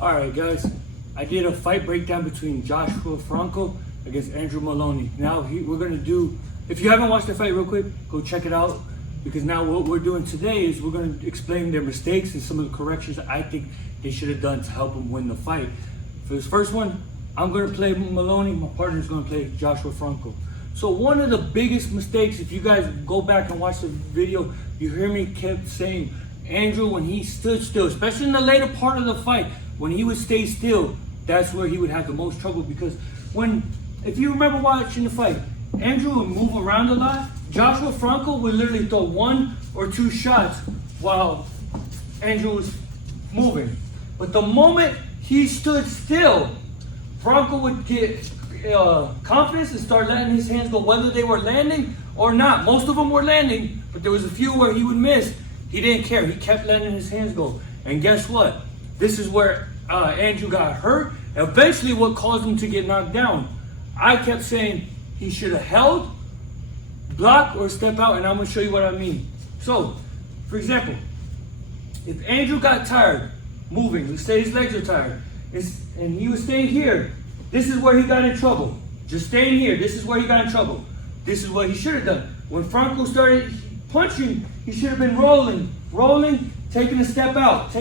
All right, guys. I did a fight breakdown between Joshua Franco against Andrew Moloney. Now we're gonna do. If you haven't watched the fight, real quick, go check it out. Because now what we're doing today is we're gonna explain their mistakes and some of the corrections that I think they should have done to help them win the fight. For this first one, I'm gonna play Moloney. My partner's gonna play Joshua Franco. So one of the biggest mistakes, if you guys go back and watch the video, you hear me kept saying, Andrew, when he stood still, especially in the later part of the fight, when he would stay still, that's where he would have the most trouble. Because if you remember watching the fight, Andrew would move around a lot. Joshua Franco would literally throw 1 or 2 shots while Andrew was moving. But the moment he stood still, Franco would get confidence and start letting his hands go, whether they were landing or not. Most of them were landing, but there was a few where he would miss. He didn't care. He kept letting his hands go. And guess what? This is where Andrew got hurt. Eventually, what caused him to get knocked down. I kept saying he should have held, block, or step out, and I'm going to show you what I mean. So, for example, if Andrew got tired moving, let's say his legs are tired, and he was staying here, this is where he got in trouble. Just staying here, this is where he got in trouble. This is what he should have done. When Franco started punching, he should have been rolling, taking a step out,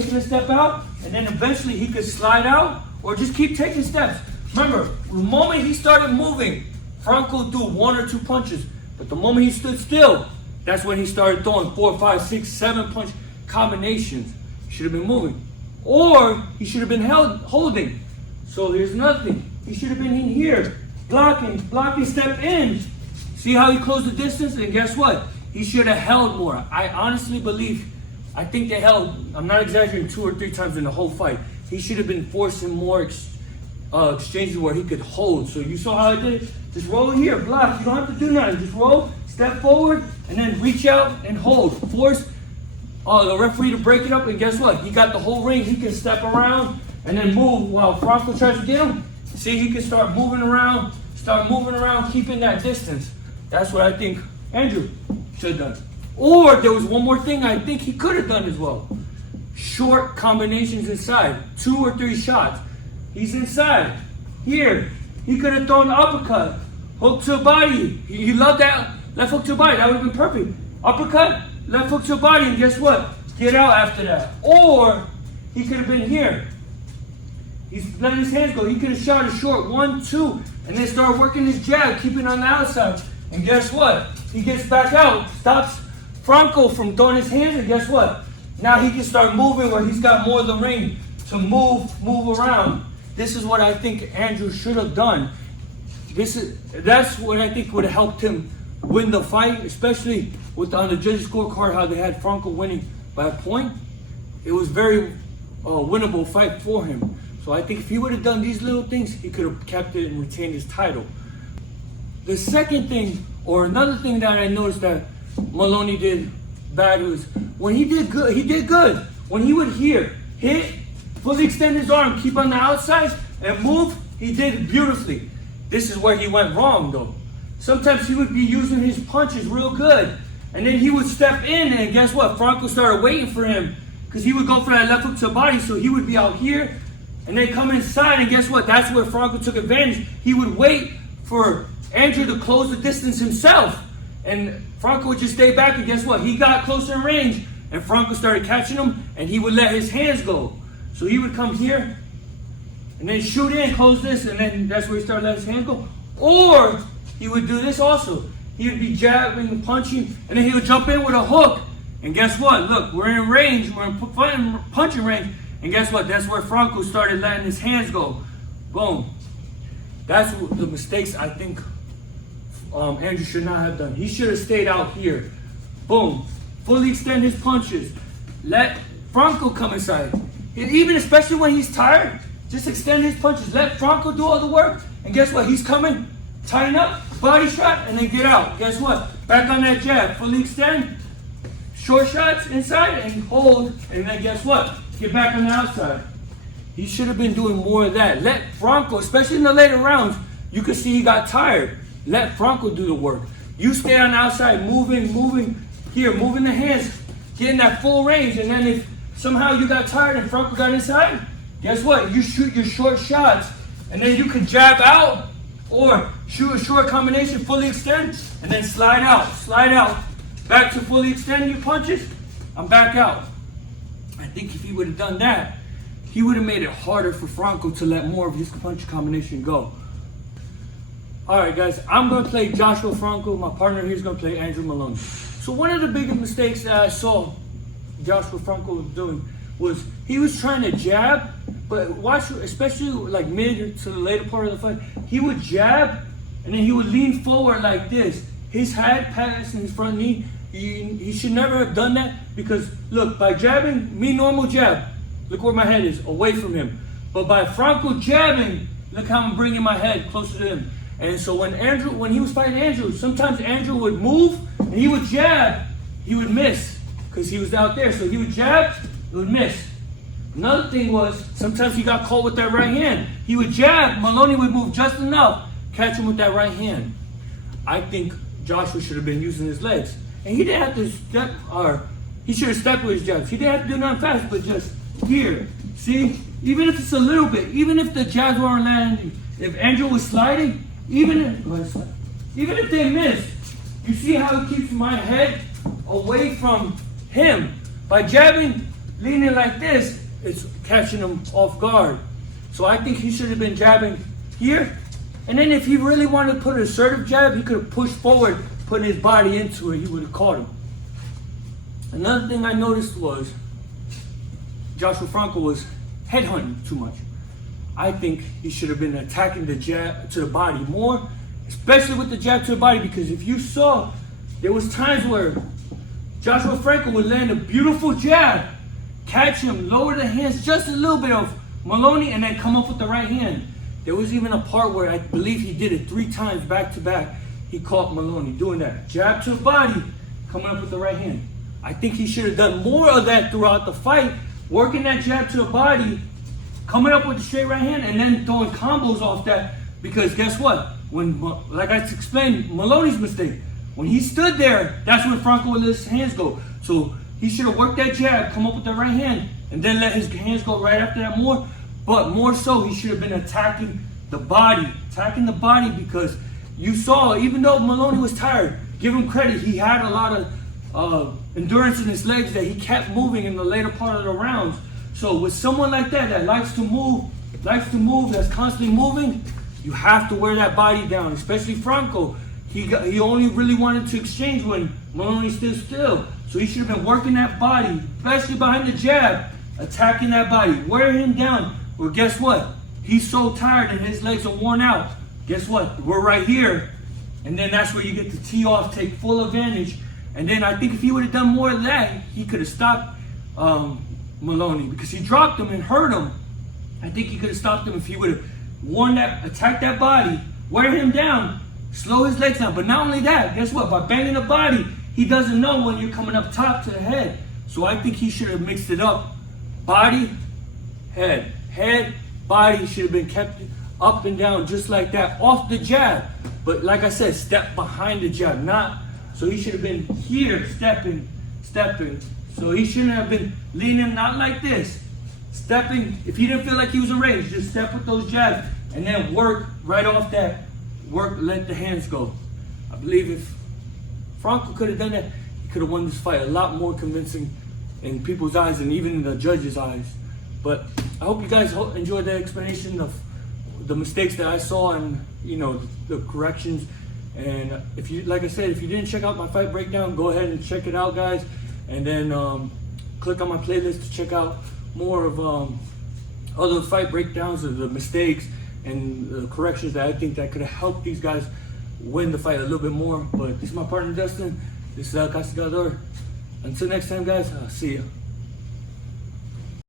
and then eventually he could slide out or just keep taking steps. Remember, the moment he started moving, Franco threw 1 or 2 punches. But the moment he stood still, that's when he started throwing 4, 5, 6, 7 punch combinations. He should have been moving. Or he should have been holding. So there's nothing. He should have been in here, blocking, step in. See how he closed the distance? And guess what? He should have held more. I honestly believe, I think they held, I'm not exaggerating, 2 or 3 times in the whole fight. He should have been forcing more exchanges where he could hold. So you saw how I did it? Just roll here, block. You don't have to do nothing. Just roll, step forward, and then reach out and hold. Force the referee to break it up, and guess what? He got the whole ring. He can step around and then move while Franco tries to get him. See, he can start moving around, keeping that distance. That's what I think Andrew should have done. Or there was one more thing I think he could have done as well. Short combinations inside, 2 or 3 shots. He's inside. Here, he could have thrown an uppercut, hook to the body. He loved that left hook to the body. That would have been perfect. Uppercut, left hook to the body, and guess what? Get out after that. Or he could have been here. He's letting his hands go. He could have shot a short 1, 2, and then start working his jab, keeping on the outside. And guess what? He gets back out, stops Franco from throwing his hands, and guess what? Now he can start moving where he's got more of the range to move around. This is what I think Andrew should have done. That's what I think would have helped him win the fight, especially on the judges' scorecard, how they had Franco winning by a point. It was very winnable fight for him. So I think if he would have done these little things, he could have kept it and retained his title. The second thing, or another thing that I noticed that Moloney did bad was when he did good. When he would hit, fully extend his arm, keep on the outside, and move, he did beautifully. This is where he went wrong though. Sometimes he would be using his punches real good, and then he would step in, and guess what? Franco started waiting for him, because he would go for that left hook to the body, so he would be out here, and then come inside, and guess what? That's where Franco took advantage. He would wait for Andrew to close the distance himself, and Franco would just stay back, and guess what? He got closer in range, and Franco started catching him, and he would let his hands go. So he would come here, and then shoot in, close this, and then that's where he started letting his hands go. Or he would do this also. He would be jabbing, punching, and then he would jump in with a hook. And guess what? Look, we're in range, we're in punching range, and guess what? That's where Franco started letting his hands go. Boom. That's the mistakes I think Andrew should not have done. He should have stayed out here. Boom. Fully extend his punches. Let Franco come inside. Even especially when he's tired, just extend his punches. Let Franco do all the work. And guess what? He's coming. Tighten up, body shot, and then get out. Guess what? Back on that jab. Fully extend. Short shots inside and hold. And then guess what? Get back on the outside. He should have been doing more of that. Let Franco, especially in the later rounds, you could see he got tired. Let Franco do the work. You stay on the outside, moving here, moving the hands, getting that full range. And then if somehow you got tired and Franco got inside, guess what? You shoot your short shots, and then you can jab out, or shoot a short combination, fully extend, and then slide out, back to fully extend your punches. I'm back out. I think if he would have done that, he would have made it harder for Franco to let more of his punch combination go. All right, guys, I'm going to play Joshua Franco. My partner here is going to play Andrew Moloney. So one of the biggest mistakes that I saw Joshua Franco doing was he was trying to jab, but watch, especially like mid to the later part of the fight, he would jab, and then he would lean forward like this. His head passing his front knee. He should never have done that, because look, by jabbing, me normal jab, look where my head is, away from him. But by Franco jabbing, look how I'm bringing my head closer to him. And so when he was fighting Andrew, sometimes Andrew would move and he would jab, he would miss because he was out there. So he would jab, he would miss. Another thing was, sometimes he got caught with that right hand. He would jab, Moloney would move just enough, catch him with that right hand. I think Joshua should have been using his legs. And he didn't have to step, or he should have stepped with his jabs. He didn't have to do nothing fast, but just here. See, even if it's a little bit, even if the jabs weren't landing, if Andrew was sliding, even if they missed, you see how he keeps my head away from him. By jabbing, leaning like this, it's catching him off guard. So I think he should have been jabbing here. And then if he really wanted to put an assertive jab, he could have pushed forward, putting his body into it, he would have caught him. Another thing I noticed was Joshua Franco was headhunting too much. I think he should have been attacking the jab to the body more, especially with the jab to the body, because if you saw, there was times where Joshua Franco would land a beautiful jab, catch him, lower the hands just a little bit of Moloney, and then come up with the right hand. There was even a part where I believe he did it 3 times back to back. He caught Moloney doing that. Jab to the body, coming up with the right hand. I think he should have done more of that throughout the fight, working that jab to the body, coming up with the straight right hand, and then throwing combos off that. Because guess what? When, like I explained, Moloney's mistake, when he stood there, that's when Franco would let his hands go. So he should have worked that jab, come up with the right hand, and then let his hands go right after that more. But more so, he should have been attacking the body, because you saw, even though Moloney was tired, give him credit, he had a lot of endurance in his legs that he kept moving in the later part of the rounds. So with someone like that likes to move, that's constantly moving, you have to wear that body down, especially Franco. He only really wanted to exchange when Moloney stood still. So he should have been working that body, especially behind the jab, attacking that body, wear him down. Well, guess what? He's so tired and his legs are worn out. Guess what? We're right here. And then that's where you get to tee off, take full advantage. And then I think if he would have done more of that, he could have stopped Moloney, because he dropped him and hurt him. I think he could have stopped him if he would have worn that, attacked that body, wear him down, slow his legs down. But not only that, guess what? By banging the body, he doesn't know when you're coming up top to the head. So I think he should have mixed it up. Body, head. Head, body should have been kept up and down just like that, off the jab. But like I said, step behind the jab, not. So he should have been here, stepping. So he shouldn't have been leaning, not like this. Stepping, if he didn't feel like he was in range, just step with those jabs and then work right off that. Work, let the hands go. I believe if Franco could have done that, he could have won this fight a lot more convincing in people's eyes and even in the judges' eyes. But I hope you guys enjoyed the explanation of the mistakes that I saw and, you know, the corrections. And if you, like I said, if you didn't check out my fight breakdown, go ahead and check it out, guys. And then click on my playlist to check out more of other fight breakdowns of the mistakes and the corrections that I think that could have helped these guys win the fight a little bit more. But this is my partner Dustin. This is Castigador. Until next time, guys, I'll see you.